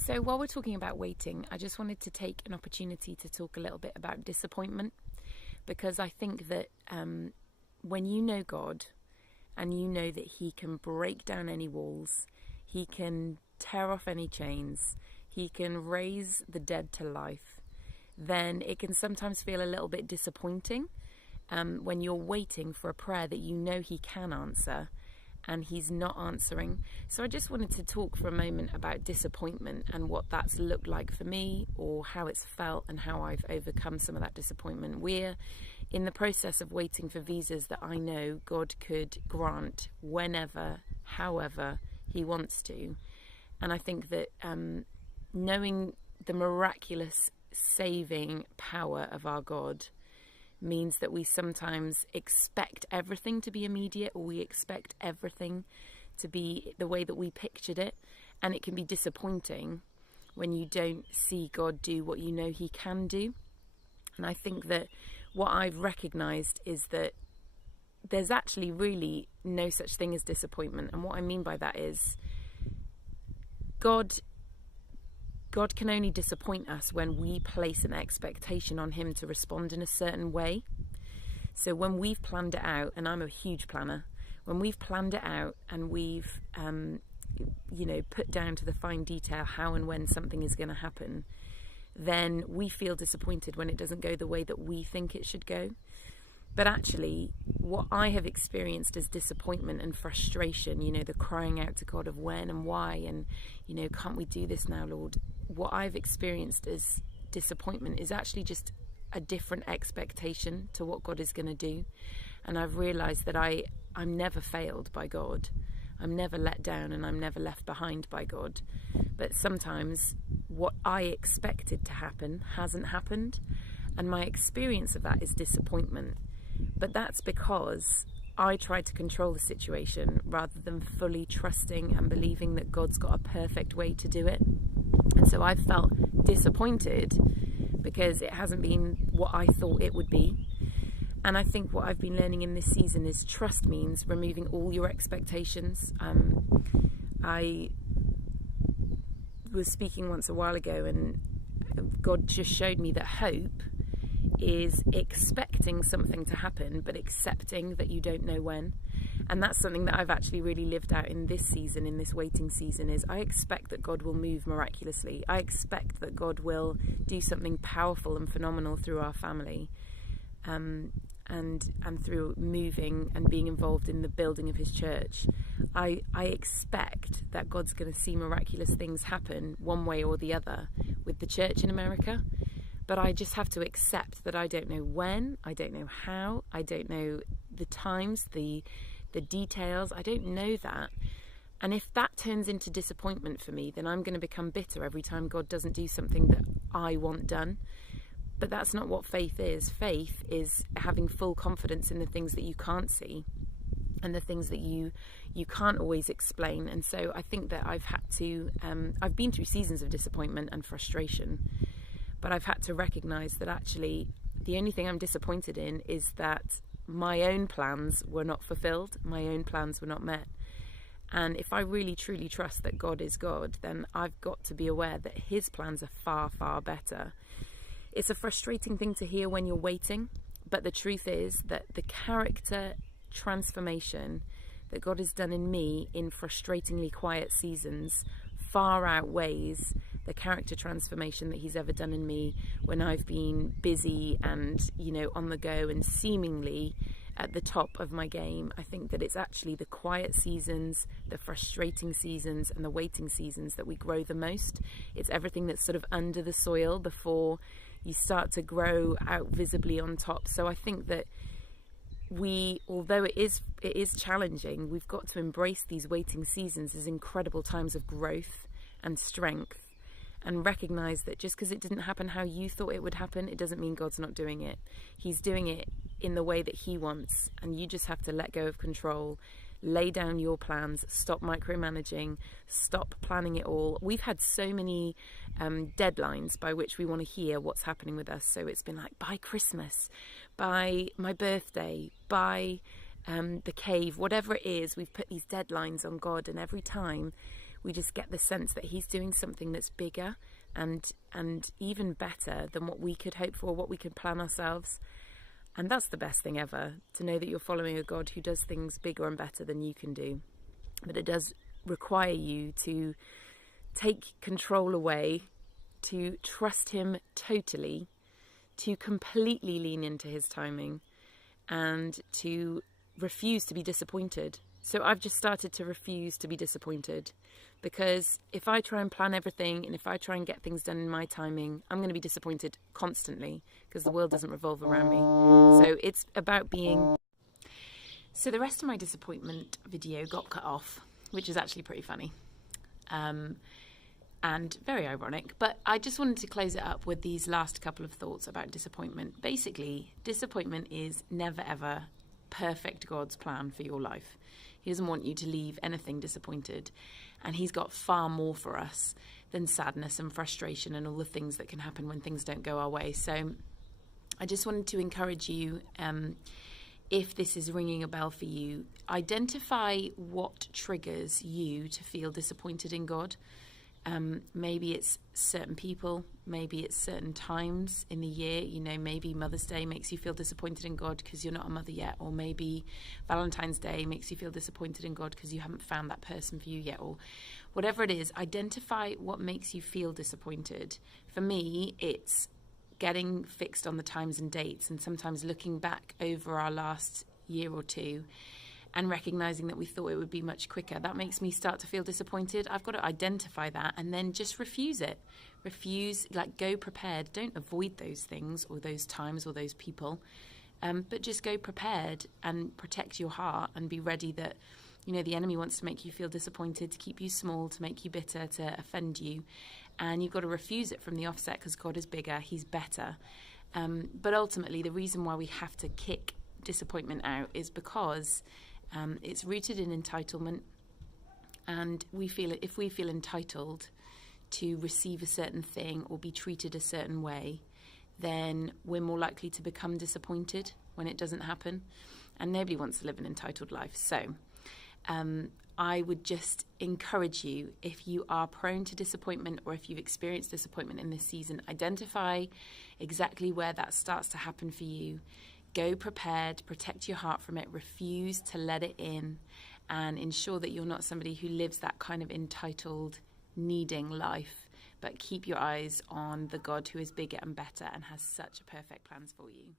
So while we're talking about waiting, I just wanted to take an opportunity to talk a little bit about disappointment, because I think that when you know God and you know that he can break down any walls, he can tear off any chains, he can raise the dead to life, then it can sometimes feel a little bit disappointing when you're waiting for a prayer that you know he can answer and he's not answering. So I just wanted to talk for a moment about disappointment and what that's looked like for me, or how it's felt and how I've overcome some of that disappointment. We're in the process of waiting for visas that I know God could grant whenever, however he wants to. And I think that knowing the miraculous saving power of our God means that we sometimes expect everything to be immediate, or we expect everything to be the way that we pictured it. And it can be disappointing when you don't see God do what you know he can do. And I think that what I've recognized is that there's actually really no such thing as disappointment. And what I mean by that is God can only disappoint us when we place an expectation on him to respond in a certain way. So when we've planned it out, and I'm a huge planner, when we've planned it out and we've put down to the fine detail how and when something is going to happen, then we feel disappointed when it doesn't go the way that we think it should go. But actually, what I have experienced as disappointment and frustration, the crying out to God of when and why, and, can't we do this now, Lord? What I've experienced as disappointment is actually just a different expectation to what God is going to do. And I've realised that I'm never failed by God. I'm never let down, and I'm never left behind by God. But sometimes what I expected to happen hasn't happened. And my experience of that is disappointment. But that's because I tried to control the situation rather than fully trusting and believing that God's got a perfect way to do it. And so I felt disappointed because it hasn't been what I thought it would be. And I think what I've been learning in this season is trust means removing all your expectations. I was speaking once a while ago, and God just showed me that hope is expecting something to happen but accepting that you don't know when. And that's something that I've actually really lived out in this season, in this waiting season, is I expect that God will move miraculously. I expect that God will do something powerful and phenomenal through our family, and through moving and being involved in the building of his church. I expect that God's going to see miraculous things happen one way or the other with the church in America. But I just have to accept that I don't know when, I don't know how, I don't know the times, the details. I don't know that. And if that turns into disappointment for me, then I'm going to become bitter every time God doesn't do something that I want done. But that's not what faith is. Faith is having full confidence in the things that you can't see and the things that you can't always explain. And so I think that I've had to, I've been through seasons of disappointment and frustration, but I've had to recognise that actually the only thing I'm disappointed in is that my own plans were not fulfilled, my own plans were not met. And if I really truly trust that God is God, then I've got to be aware that his plans are far, far better. It's a frustrating thing to hear when you're waiting, but the truth is that the character transformation that God has done in me in frustratingly quiet seasons far outweighs the character transformation that he's ever done in me when I've been busy and, on the go and seemingly at the top of my game. I think that it's actually the quiet seasons, the frustrating seasons, and the waiting seasons that we grow the most. It's everything that's sort of under the soil before you start to grow out visibly on top. So I think that although it is challenging, we've got to embrace these waiting seasons as incredible times of growth and strength, and recognize that just because it didn't happen how you thought it would happen, it doesn't mean God's not doing it. He's doing it in the way that he wants, and you just have to let go of control, lay down your plans, stop micromanaging, stop planning it all. We've had so many deadlines by which we want to hear what's happening with us. So it's been like, by Christmas, by my birthday, by the cave, whatever it is, we've put these deadlines on God, and every time we just get the sense that he's doing something that's bigger and even better than what we could hope for, what we could plan ourselves. And that's the best thing ever, to know that you're following a God who does things bigger and better than you can do. But it does require you to take control away, to trust him totally, to completely lean into his timing, and to refuse to be disappointed. So I've just started to refuse to be disappointed, because if I try and plan everything and if I try and get things done in my timing, I'm going to be disappointed constantly, because the world doesn't revolve around me. So it's about being... So the rest of my disappointment video got cut off, which is actually pretty funny. And very ironic, but I just wanted to close it up with these last couple of thoughts about disappointment. Basically, disappointment is never ever perfect God's plan for your life. He doesn't want you to leave anything disappointed, and he's got far more for us than sadness and frustration and all the things that can happen when things don't go our way. So I just wanted to encourage you, if this is ringing a bell for you, identify what triggers you to feel disappointed in God. Maybe it's certain people, maybe it's certain times in the year. You know, maybe Mother's Day makes you feel disappointed in God because you're not a mother yet, or maybe Valentine's Day makes you feel disappointed in God because you haven't found that person for you yet, or whatever it is. Identify what makes you feel disappointed. For me, it's getting fixed on the times and dates, and sometimes looking back over our last year or two and recognizing that we thought it would be much quicker. That makes me start to feel disappointed. I've got to identify that and then just refuse it. Refuse, like, go prepared. Don't avoid those things or those times or those people, but just go prepared and protect your heart and be ready that, you know, the enemy wants to make you feel disappointed, to keep you small, to make you bitter, to offend you. And you've got to refuse it from the offset, because God is bigger, he's better. But ultimately, the reason why we have to kick disappointment out is because it's rooted in entitlement, and if we feel entitled to receive a certain thing or be treated a certain way, then we're more likely to become disappointed when it doesn't happen, and nobody wants to live an entitled life. So I would just encourage you, if you are prone to disappointment or if you've experienced disappointment in this season, identify exactly where that starts to happen for you. Go prepared, protect your heart from it, refuse to let it in, and ensure that you're not somebody who lives that kind of entitled, needing life, but keep your eyes on the God who is bigger and better and has such perfect plans for you.